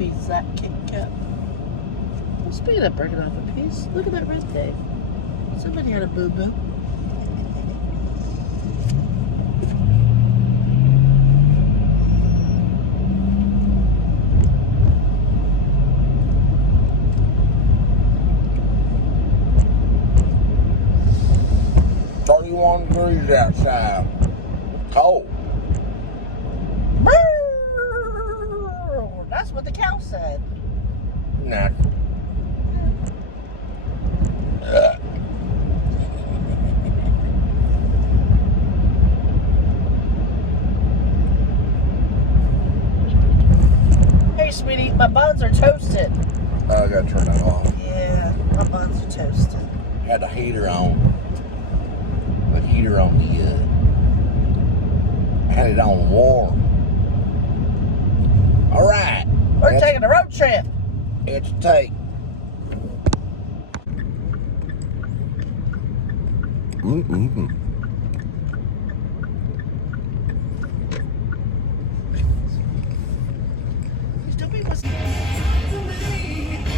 piece of that Kit Kat. Well, speaking of breaking off a piece, look at that red tape. Somebody had a boo-boo. Degrees outside. Cold. That's what the cow said. Nah. Hey, sweetie, my buns are toasted. I gotta turn that off. Yeah, my buns are toasted. Had the heater on. The heater on the, had it on warm. All right. We're taking a road trip. It's a take.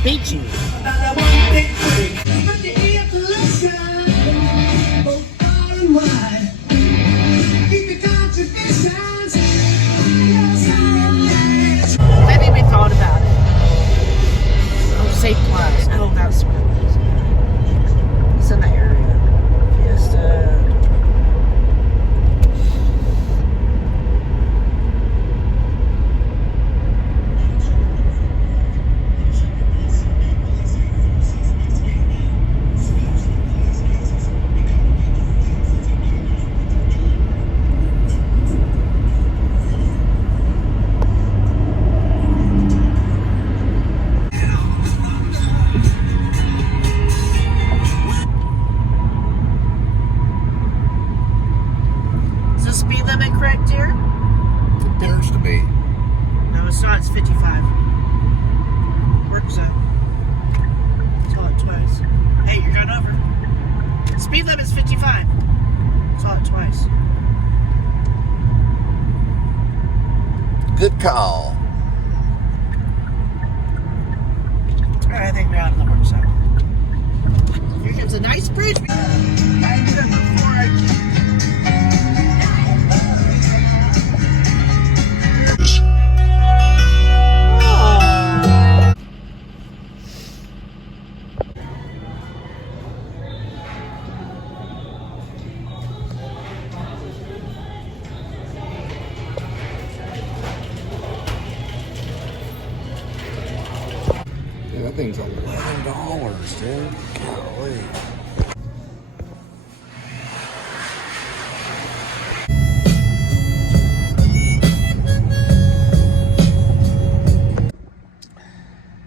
Beat you. Maybe we thought about it. Oh, safe class. Oh, that's what it is. It's in the area. Fiesta. Speed limit correct here? It appears to be. No, it's not. It's 55. Work zone. Saw it twice. Hey, you're going over. Speed limit's 55. Saw it twice. Good call. Alright, I think we're out of the work zone. Here comes a nice bridge. That thing's $11, dude. Golly.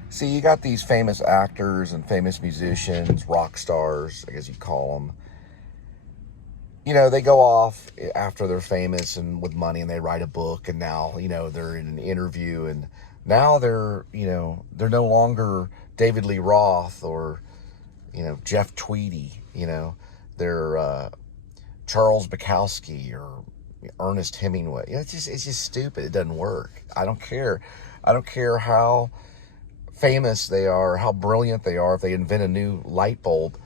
See, you got these famous actors and famous musicians, rock stars, I guess you call them. You know, they go off after they're famous and with money and they write a book, and now, you know, they're in an interview, and now they're, you know, they're no longer David Lee Roth or, you know, Jeff Tweedy, you know, they're Charles Bukowski or Ernest Hemingway. You know, it's just stupid. It doesn't work. I don't care. I don't care how famous they are, how brilliant they are, if they invent a new light bulb.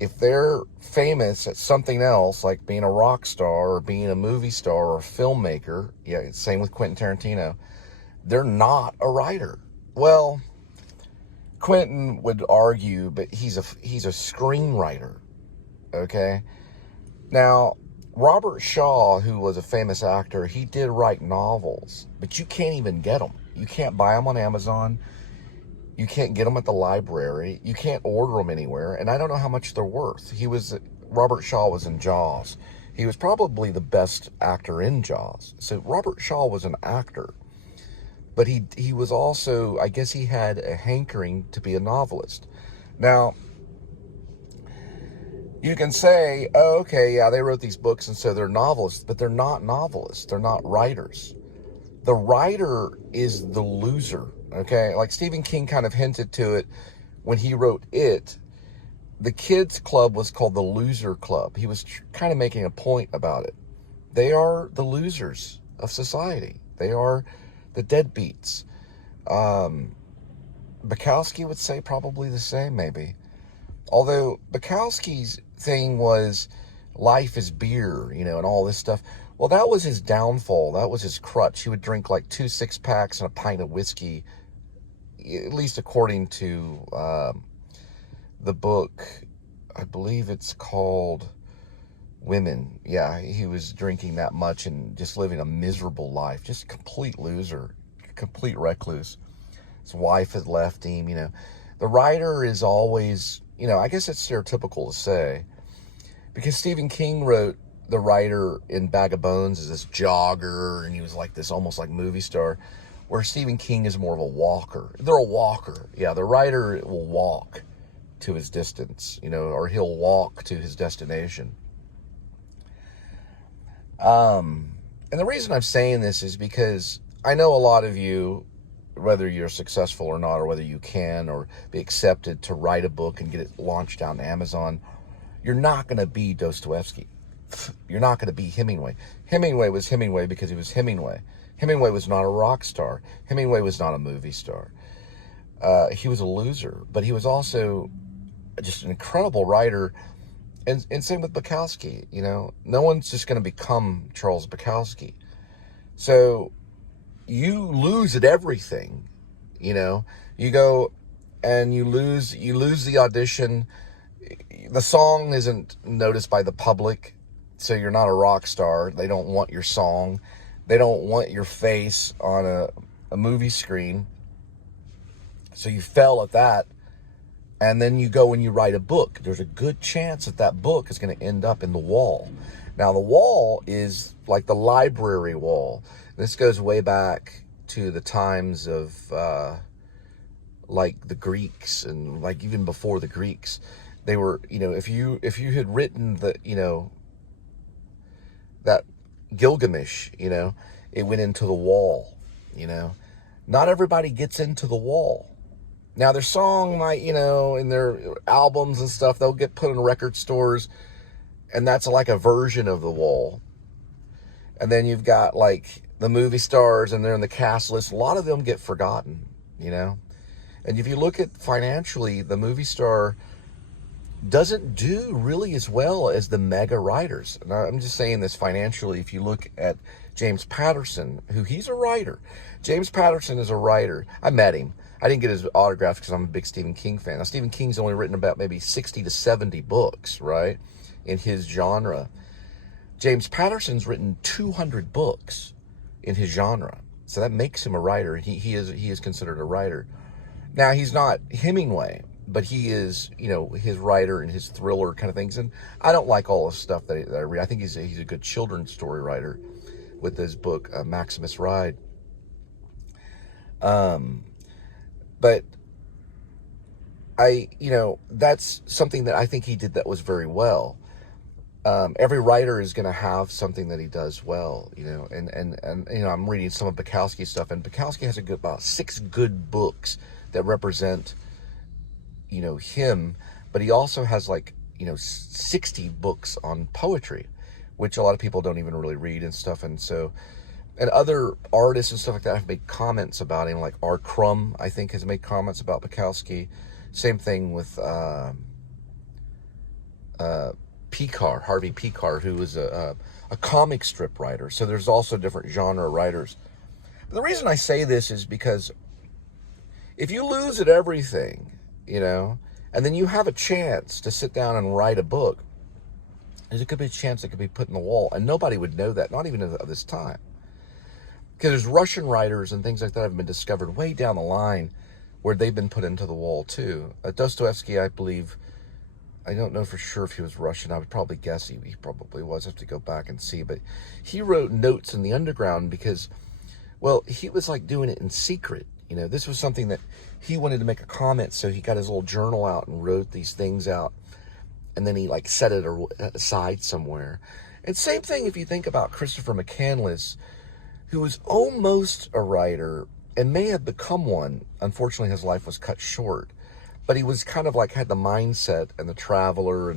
If they're famous at something else, like being a rock star or being a movie star or a filmmaker, yeah, same with Quentin Tarantino, they're not a writer. Well, Quentin would argue, but he's a screenwriter, okay? Now, Robert Shaw, who was a famous actor, he did write novels, but you can't even get them. You can't buy them on Amazon. You can't get them at the library. You can't order them anywhere, and I don't know how much they're worth. Robert Shaw was in Jaws. He was probably the best actor in Jaws. So Robert Shaw was an actor. But he was also, I guess he had a hankering to be a novelist. Now, you can say, oh, okay, yeah, they wrote these books and so they're novelists, but they're not novelists. They're not writers. The writer is the loser, okay? Like Stephen King kind of hinted to it when he wrote It. The kids' club was called the Loser Club. He was kind of making a point about it. They are the losers of society. They are the deadbeats. Bukowski would say probably the same, maybe. Although Bukowski's thing was life is beer, and all this stuff. Well, that was his downfall. That was his crutch. He would drink like 2 6-packs and a pint of whiskey, at least according to the book. I believe it's called Women. Yeah, he was drinking that much and just living a miserable life. Just a complete loser, complete recluse. His wife had left him, The writer is always, I guess it's stereotypical to say, because Stephen King wrote the writer in Bag of Bones as this jogger, and he was like this almost like movie star, where Stephen King is more of a walker. They're a walker. Yeah, the writer will walk to his distance, or he'll walk to his destination. And the reason I'm saying this is because I know a lot of you, whether you're successful or not, or whether you can or be accepted to write a book and get it launched on Amazon, you're not going to be Dostoevsky. You're not going to be Hemingway. Hemingway was Hemingway because he was Hemingway. Hemingway was not a rock star. Hemingway was not a movie star. He was a loser, but he was also just an incredible writer. And same with Bukowski, No one's just going to become Charles Bukowski. So you lose at everything, You go and you lose the audition. The song isn't noticed by the public, so you're not a rock star. They don't want your song. They don't want your face on a movie screen. So you fail at that. And then you go and you write a book. There's a good chance that book is going to end up in the wall. Now, the wall is like the library wall. This goes way back to the times of like the Greeks, and like even before the Greeks. They were, if you had written that Gilgamesh, it went into the wall, Not everybody gets into the wall. Now, their song might, in their albums and stuff, they'll get put in record stores, and that's like a version of the wall. And then you've got like the movie stars, and they're in the cast list. A lot of them get forgotten, And if you look at financially, the movie star doesn't do really as well as the mega writers. Now, I'm just saying this financially. If you look at James Patterson, he's a writer. James Patterson is a writer. I met him. I didn't get his autograph because I'm a big Stephen King fan. Now, Stephen King's only written about maybe 60 to 70 books, right, in his genre. James Patterson's written 200 books in his genre. So that makes him a writer. He is considered a writer. Now, he's not Hemingway, but he is, his writer and his thriller kind of things. And I don't like all the stuff that I read. I think he's a good children's story writer with his book, Maximus Ride. But that's something that I think he did that was very well. Every writer is going to have something that he does well, and I'm reading some of Bukowski's stuff, and Bukowski has about 6 good books that represent, him, but he also has 60 books on poetry, which a lot of people don't even really read and stuff. And so, and other artists and stuff like that have made comments about him, like R. Crumb, I think, has made comments about Bukowski. Same thing with Harvey Pekar, who was a comic strip writer. So there's also different genre writers. But the reason I say this is because if you lose at everything, and then you have a chance to sit down and write a book, there could be a chance it could be put in the wall, and nobody would know that, not even at this time. Because there's Russian writers and things like that have been discovered way down the line where they've been put into the wall too. Dostoevsky, I believe, I don't know for sure if he was Russian. I would probably guess he probably was. I have to go back and see. But he wrote notes in the underground because, well, he was like doing it in secret. This was something that he wanted to make a comment, so he got his little journal out and wrote these things out. And then he set it aside somewhere. And same thing if you think about Christopher McCandless, who was almost a writer and may have become one. Unfortunately, his life was cut short. But he was kind of had the mindset and the traveler,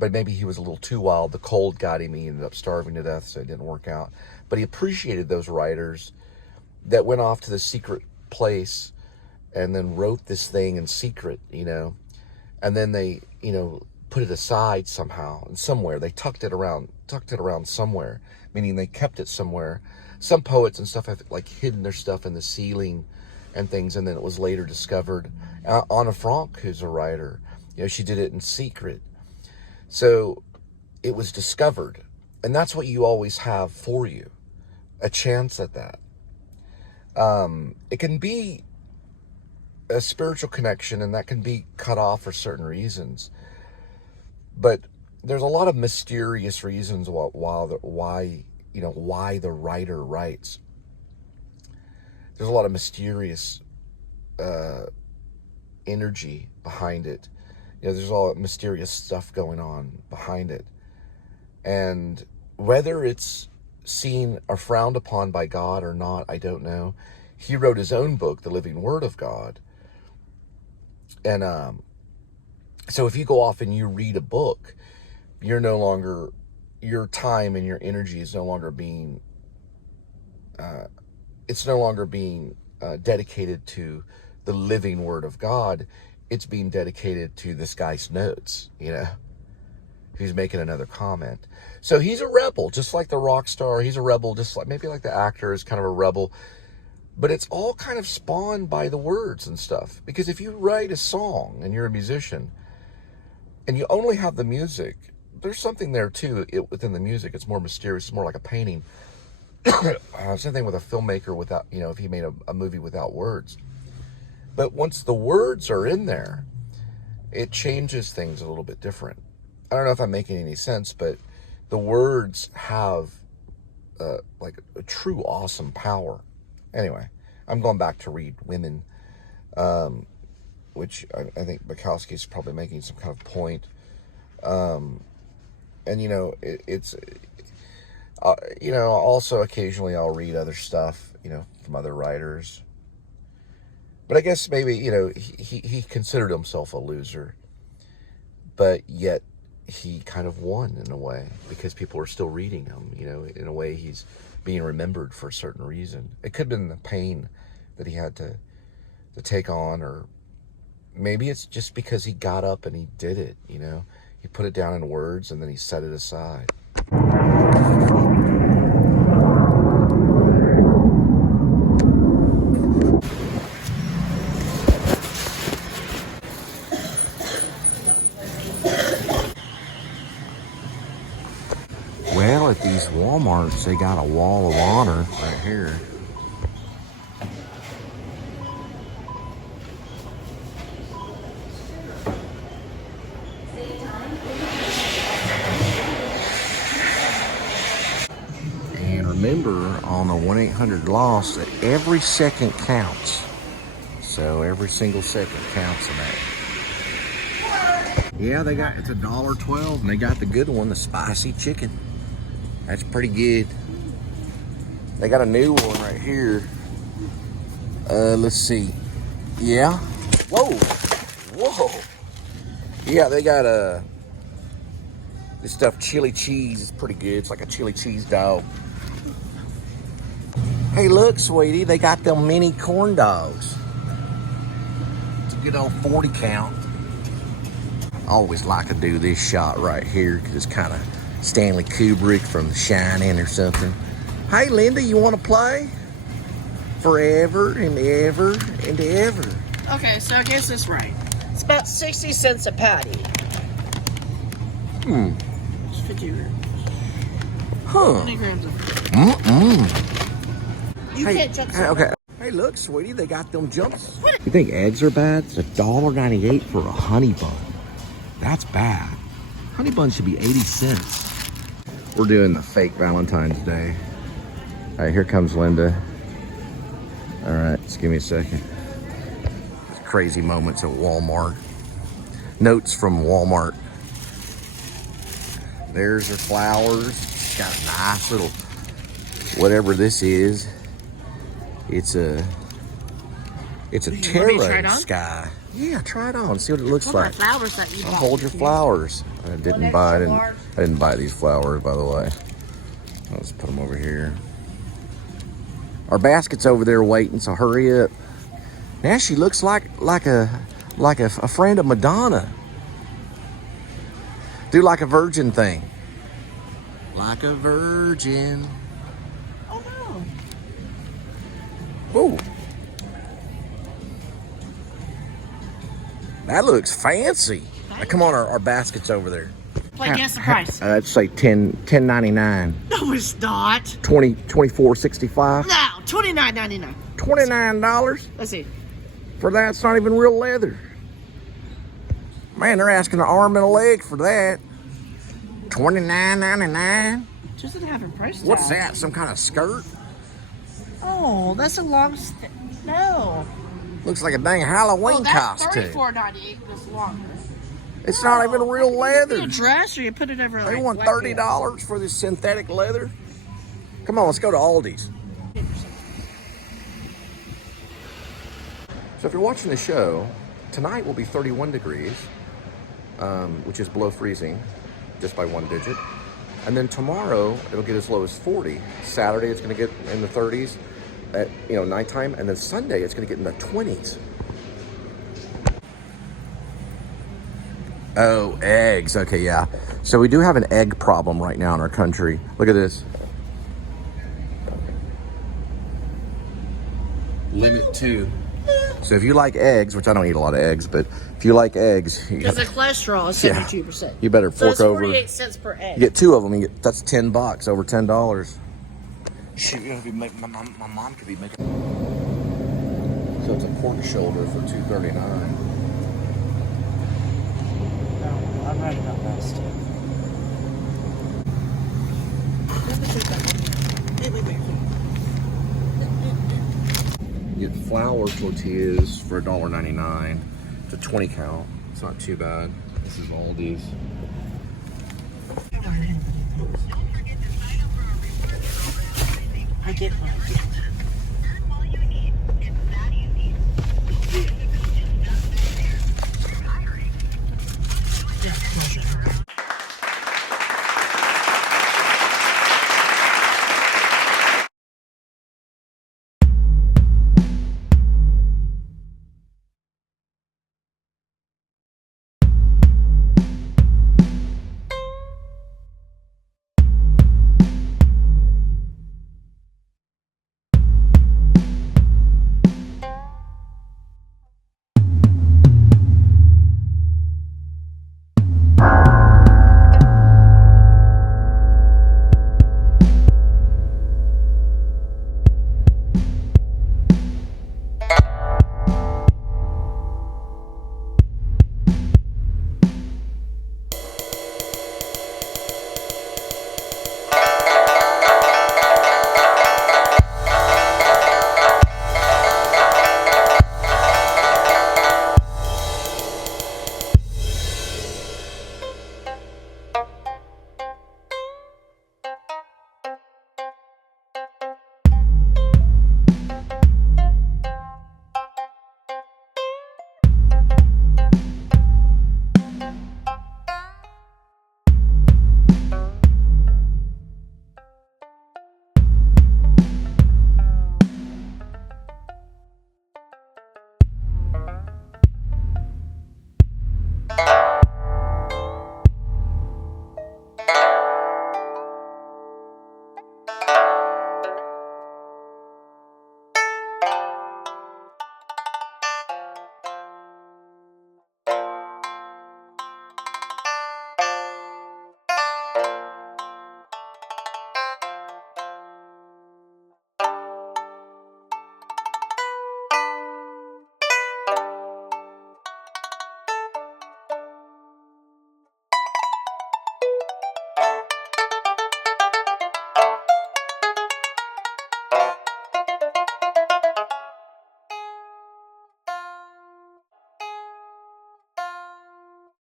but maybe he was a little too wild. The cold got him. He ended up starving to death, so it didn't work out. But he appreciated those writers that went off to the secret place and then wrote this thing in secret, and then they, put it aside somehow and somewhere. They tucked it around somewhere, meaning they kept it somewhere. Some poets and stuff have like hidden their stuff in the ceiling and things, and then it was later discovered. Anna Frank, who's a writer, she did it in secret. So it was discovered, and that's what you always have for you, a chance at that. It can be a spiritual connection, and that can be cut off for certain reasons. But there's a lot of mysterious reasons why the writer writes. There's a lot of mysterious energy behind it. There's all that mysterious stuff going on behind it. And whether it's seen or frowned upon by God or not, I don't know. He wrote his own book, The Living Word of God. And so if you go off and you read a book, your time and your energy is no longer being, dedicated to the living Word of God. It's being dedicated to this guy's notes, who's making another comment. So he's a rebel, just like the rock star. He's a rebel, just like maybe like the actor is kind of a rebel. But it's all kind of spawned by the words and stuff. Because if you write a song and you're a musician and you only have the music, there's something there too within the music. It's more mysterious. It's more like a painting. Same thing with a filmmaker without, if he made a movie without words. But once the words are in there, it changes things a little bit different. I don't know if I'm making any sense, but the words have like a true awesome power. Anyway, I'm going back to read Women, which I think Bukowski's probably making some kind of point. And, it's also occasionally I'll read other stuff, from other writers. But I guess maybe, he considered himself a loser, but yet he kind of won in a way because people are still reading him, in a way he's being remembered for a certain reason. It could have been the pain that he had to take on, or maybe it's just because he got up and he did it, he put it down in words and then he set it aside. Well, at these Walmarts, they got a wall of honor right here. And remember, on the 1-800-LOST, that every second counts. So every single second counts in that. Yeah, it's $1.12, and they got the good one, the spicy chicken. That's pretty good. They got a new one right here. Let's see. Yeah. Whoa. Yeah, they got this stuff, chili cheese. It's pretty good. It's like a chili cheese dog. Hey, look, sweetie, they got them mini corn dogs. It's a good old 40 count. I always like to do this shot right here because it's kind of Stanley Kubrick from The Shining or something. Hey, Linda, you want to play? Forever and ever and ever. Okay, so I guess this right. It's about 60 cents a patty. It's 50 grams. Huh. 20 grams of You hey, can't jump. Okay. Hey, look, sweetie, they got them jumps. You think eggs are bad? It's $1.98 for a honey bun. That's bad. Honey bun should be 80 cents. We're doing the fake Valentine's Day. All right, here comes Linda. All right, just give me a second. Crazy moments at Walmart. Notes from Walmart. There's her flowers. She's got a nice little, whatever this is. It's a tarot sky. Yeah, try it on. See what it looks like. Flowers that you Hold your flowers. I didn't buy these flowers, by the way. Let's put them over here. Our basket's over there waiting, so hurry up. Now she looks like a friend of Madonna. Do like a virgin thing. Like a virgin. Oh no. Ooh. That looks fancy. Now, come on, our basket's over there. Play guess the price. I'd say $10.99. No, it's not. $24.65. No, $29.99. $29 Let's see. for that. It's not even real leather. Man, they're asking an arm and a leg for that. $29.99. Just didn't have a price tag. What's that? Some kind of skirt? Oh, that's a long. No. Looks like a dang Halloween Oh, that's costume. $34.98. That's longer. It's not even real You leather. put a dress or you put it over. They like, want black $30 for this synthetic leather. Come on, let's go to Aldi's. pants. So if you're watching the show, tonight will be 31 degrees, which is below freezing, just by one digit. And then tomorrow, it'll get as low as 40. Saturday, it's going to get in the 30s at nighttime. And then Sunday, it's going to get in the 20s. Oh, eggs. Okay, yeah. So we do have an egg problem right now in our country. Look at this. Limit 2. So if you like eggs, which I don't eat a lot of eggs, but if you like eggs, Because the cholesterol is 72%. you better So fork it's over. 48 cents per egg. You get 2 of them. That's $10, over $10. Shoot, you're gonna be making, my mom could be making. So it's a pork shoulder for $2.39. No, I'm right about that stuff. You get flour tortillas for $1.99. It's a 20 count. It's not too bad. This is Aldi's. I get one.